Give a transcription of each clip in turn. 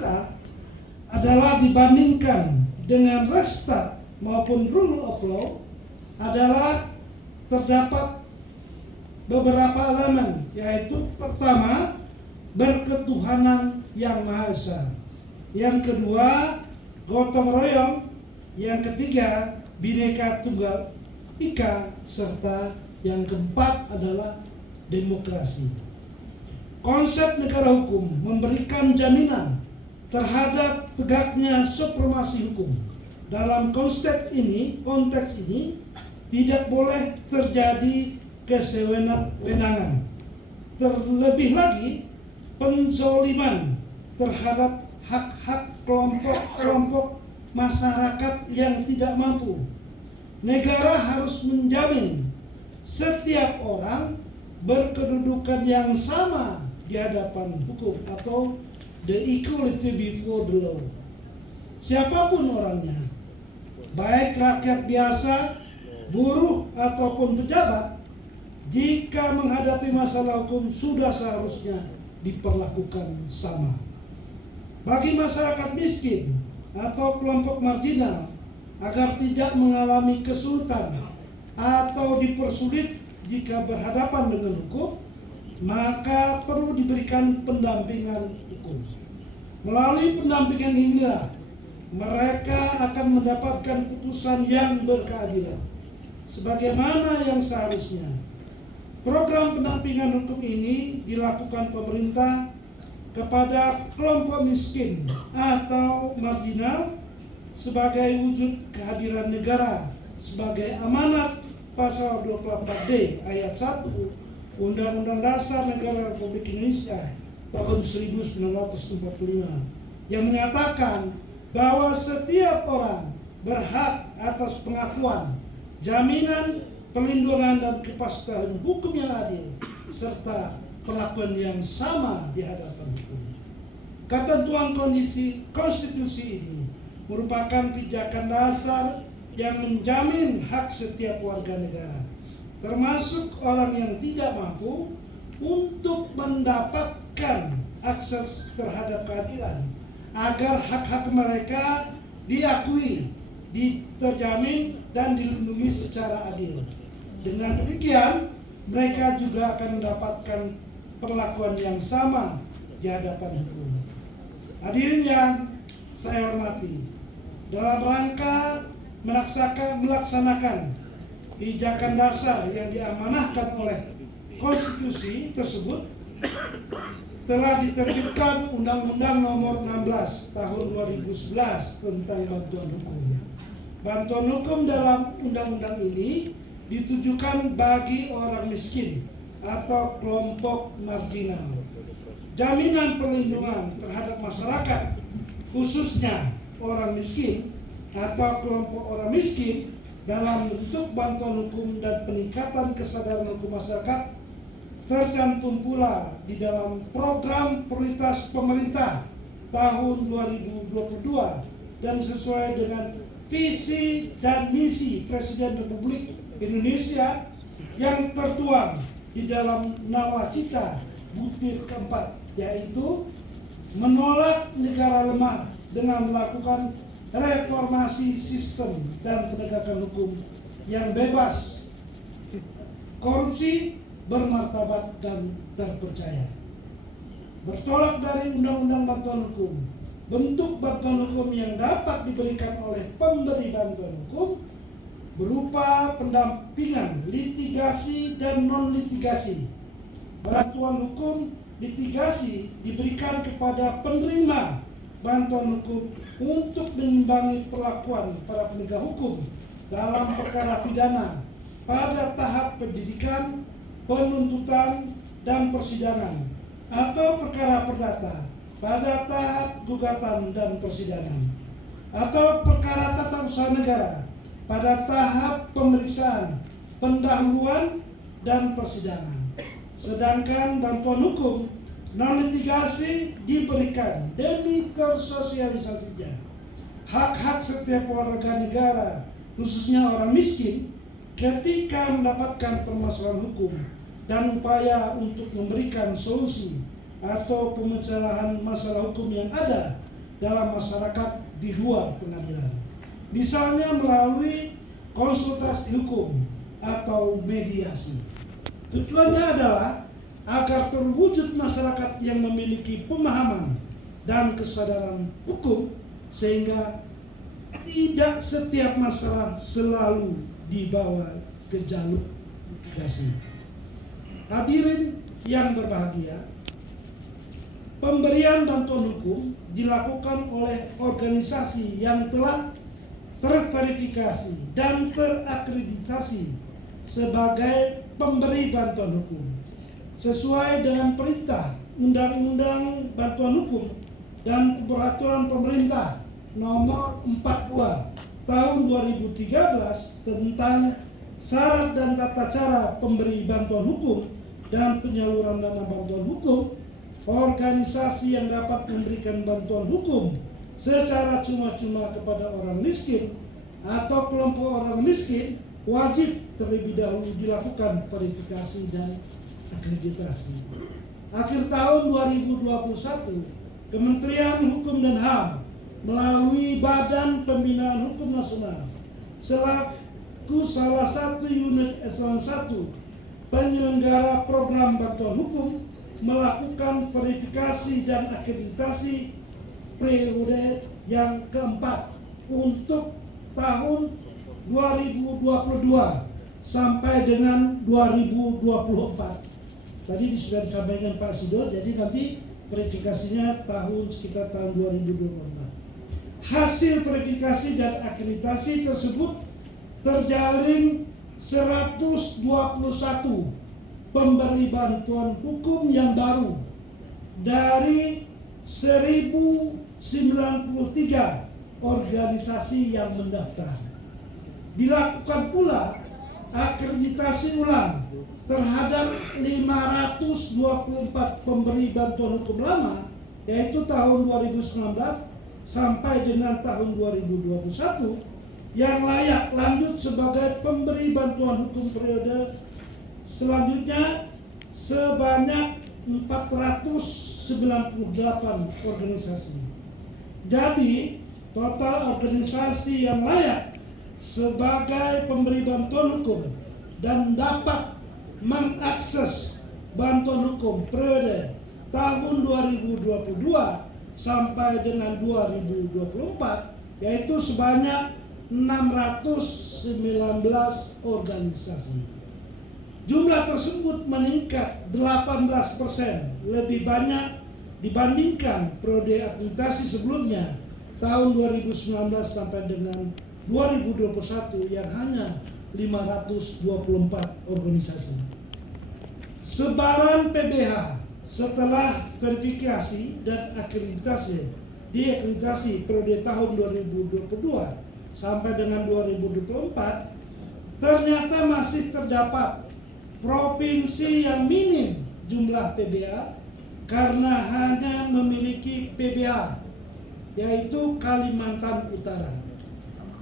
Pancasila adalah dibandingkan dengan Rekstag maupun Rule of Law adalah terdapat beberapa elemen, yaitu pertama, berketuhanan yang Maha Esa. Yang kedua, gotong royong. Yang ketiga, Bhinneka Tunggal Ika. Serta yang keempat adalah demokrasi. Konsep negara hukum memberikan jaminan terhadap tegaknya supremasi hukum. Dalam konteks ini tidak boleh terjadi kesewenang-wenangan. Terlebih lagi, penzoliman terhadap hak-hak kelompok-kelompok masyarakat yang tidak mampu. Negara harus menjamin setiap orang berkedudukan yang sama di hadapan hukum atau the equality before the law. Siapapun orangnya, baik rakyat biasa, buruh ataupun pejabat, jika menghadapi masalah hukum sudah seharusnya diperlakukan sama. Bagi masyarakat miskin atau kelompok marginal, agar tidak mengalami kesulitan atau dipersulit jika berhadapan dengan hukum, maka perlu diberikan pendampingan hukum. Melalui pendampingan inilah mereka akan mendapatkan putusan yang berkeadilan sebagaimana yang seharusnya. Program pendampingan hukum ini dilakukan pemerintah kepada kelompok miskin atau marginal sebagai wujud kehadiran negara sebagai amanat pasal 24D ayat 1 Undang-Undang Dasar Negara Republik Indonesia tahun 1945 yang menyatakan bahwa setiap orang berhak atas pengakuan, jaminan, perlindungan dan kepastian hukum yang adil serta perlakuan yang sama di hadapan hukum. Ketentuan kondisi konstitusi ini merupakan pijakan dasar yang menjamin hak setiap warga negara, termasuk orang yang tidak mampu, untuk mendapatkan akses terhadap keadilan, agar hak-hak mereka diakui, terjamin, dan dilindungi secara adil. Dengan demikian, mereka juga akan mendapatkan perlakuan yang sama di hadapan hukum. Hadirin yang saya hormati, dalam rangka melaksanakan pijakan dasar yang diamanahkan oleh konstitusi tersebut, telah diterbitkan Undang-Undang Nomor 16 Tahun 2011 tentang bantuan hukum. Bantuan hukum dalam undang-undang ini ditujukan bagi orang miskin atau kelompok marginal. Jaminan perlindungan terhadap masyarakat, khususnya orang miskin atau kelompok orang miskin, dalam bentuk bantuan hukum dan peningkatan kesadaran hukum masyarakat tercantum pula di dalam program prioritas pemerintah tahun 2022 dan sesuai dengan visi dan misi Presiden Republik Indonesia yang tertuang di dalam nawacita butir keempat, yaitu menolak negara lemah dengan melakukan reformasi sistem dan penegakan hukum yang bebas korupsi, bermartabat dan terpercaya. Bertolak dari Undang-Undang Bantuan Hukum, bentuk bantuan hukum yang dapat diberikan oleh pemberi bantuan hukum berupa pendampingan, litigasi, dan non-litigasi. Bantuan hukum litigasi diberikan kepada penerima bantuan hukum untuk mengimbangi perlakuan para penegak hukum dalam perkara pidana pada tahap penyidikan, penuntutan, dan persidangan, atau perkara perdata pada tahap gugatan dan persidangan, atau perkara tata usaha negara pada tahap pemeriksaan, pendahuluan, dan persidangan. Sedangkan bantuan hukum non-litigasi diberikan demi tersosialisasinya hak-hak setiap warga negara, khususnya orang miskin, ketika mendapatkan permasalahan hukum dan upaya untuk memberikan solusi atau pemecahan masalah hukum yang ada dalam masyarakat di luar pengadilan. Misalnya melalui konsultasi hukum atau mediasi. Tujuannya adalah agar terwujud masyarakat yang memiliki pemahaman dan kesadaran hukum, sehingga tidak setiap masalah selalu dibawa ke jalur litigasi. Hadirin yang berbahagia, pemberian bantuan hukum dilakukan oleh organisasi yang telah terverifikasi dan terakreditasi sebagai pemberi bantuan hukum sesuai dengan perintah Undang-Undang Bantuan Hukum dan Peraturan Pemerintah Nomor 42 Tahun 2013 tentang syarat dan tata cara pemberi bantuan hukum dan penyaluran dana bantuan hukum. Organisasi yang dapat memberikan bantuan hukum secara cuma-cuma kepada orang miskin atau kelompok orang miskin wajib terlebih dahulu dilakukan verifikasi dan akreditasi. Akhir tahun 2021, Kementerian Hukum dan HAM melalui Badan Pembinaan Hukum Nasional selaku salah satu unit eselon 1 penyelenggara program bantuan hukum melakukan verifikasi dan akreditasi periode yang keempat untuk tahun 2022 sampai dengan 2024. Tadi sudah disampaikan Pak Sido, jadi nanti verifikasinya sekitar tahun 2024. Hasil verifikasi dan akreditasi tersebut terjalin 121 pemberi bantuan hukum yang baru dari 1093 organisasi yang mendaftar. Dilakukan pula akreditasi ulang terhadap 524 pemberi bantuan hukum lama, yaitu tahun 2019 sampai dengan tahun 2021, yang layak lanjut sebagai pemberi bantuan hukum periode selanjutnya sebanyak 498 organisasi. Jadi total organisasi yang layak sebagai pemberi bantuan hukum dan dapat mengakses bantuan hukum periode tahun 2022 sampai dengan 2024 yaitu sebanyak 619 organisasi. Jumlah tersebut meningkat 18% lebih banyak dibandingkan periode akreditasi sebelumnya tahun 2019 sampai dengan 2021 yang hanya 524 organisasi. Sebaran PBH setelah verifikasi dan akreditasi di akreditasi periode tahun 2022 sampai dengan 2024 ternyata masih terdapat provinsi yang minim jumlah PBH karena hanya memiliki PBH, yaitu Kalimantan Utara.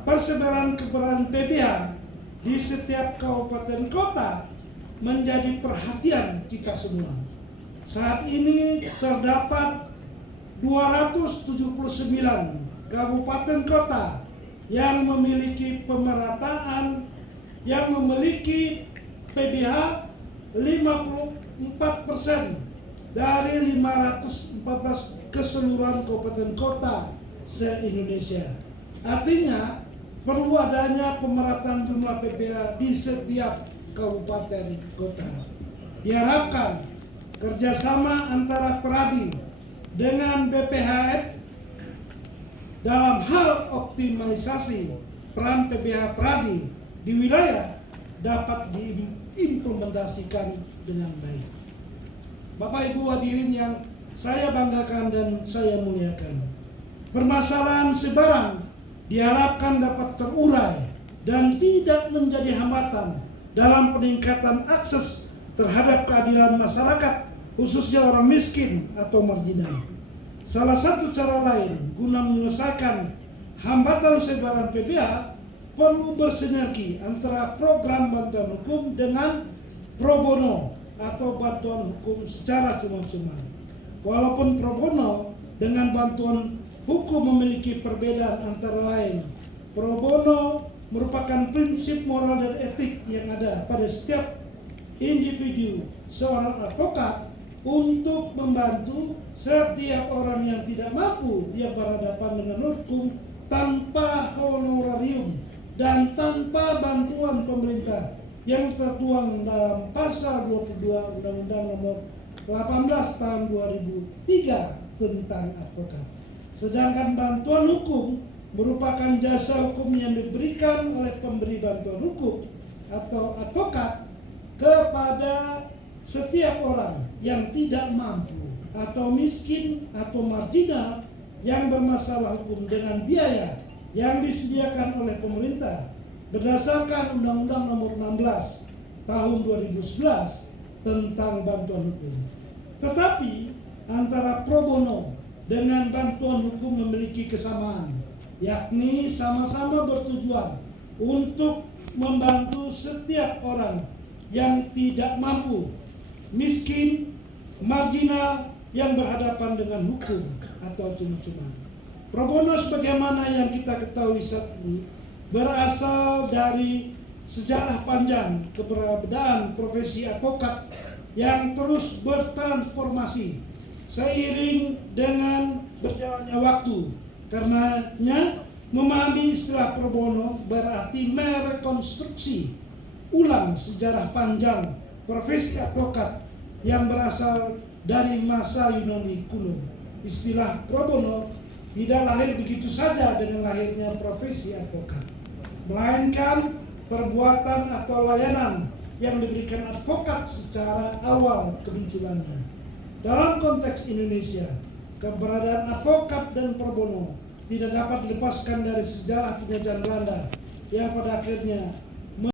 Persebaran keberadaan PBH di setiap kabupaten kota menjadi perhatian kita semua. Saat ini terdapat 279 kabupaten kota yang memiliki pemerataan yang memiliki PBH 54% dari 514 keseluruhan kabupaten kota se-Indonesia. Artinya perlu adanya pemerataan jumlah PBH di setiap kabupaten kota. Diharapkan kerjasama antara Peradi dengan BPHF dalam hal optimalisasi peran PBH Peradi di wilayah dapat diimplementasikan dengan baik. Bapak Ibu hadirin yang saya banggakan dan saya muliakan, permasalahan sebaran diharapkan dapat terurai dan tidak menjadi hambatan dalam peningkatan akses terhadap keadilan masyarakat, khususnya orang miskin atau marginal. Salah satu cara lain guna menyelesaikan hambatan sebaran PBH perlu bersinergi antara program bantuan hukum dengan pro bono atau bantuan hukum secara cuma-cuma. Walaupun pro bono dengan bantuan hukum memiliki perbedaan antara lain. Pro bono merupakan prinsip moral dan etik yang ada pada setiap individu seorang advokat untuk membantu setiap orang yang tidak mampu dia berhadapan dengan hukum tanpa honorarium dan tanpa bantuan pemerintah yang tertuang dalam pasal 22 Undang-Undang Nomor 18 tahun 2003 tentang advokat. Sedangkan bantuan hukum merupakan jasa hukum yang diberikan oleh pemberi bantuan hukum atau advokat kepada setiap orang yang tidak mampu atau miskin atau marginal yang bermasalah hukum dengan biaya yang disediakan oleh pemerintah berdasarkan Undang-Undang Nomor 16 tahun 2011 tentang bantuan hukum. Tetapi antara pro bono dengan bantuan hukum memiliki kesamaan, yakni sama-sama bertujuan untuk membantu setiap orang yang tidak mampu, miskin, marginal, yang berhadapan dengan hukum atau cuma-cuma. Pro bono sebagaimana yang kita ketahui saat ini berasal dari sejarah panjang keberadaan profesi advokat yang terus bertransformasi seiring dengan berjalannya waktu. Karenanya memahami istilah pro bono berarti merekonstruksi ulang sejarah panjang profesi advokat yang berasal dari masa Yunani kuno. Istilah pro bono tidak lahir begitu saja dengan lahirnya profesi advokat, melainkan perbuatan atau layanan yang diberikan advokat secara awal kemunculannya. Dalam konteks Indonesia, keberadaan advokat dan pro bono tidak dapat dilepaskan dari sejarah penjajahan Belanda yang pada akhirnya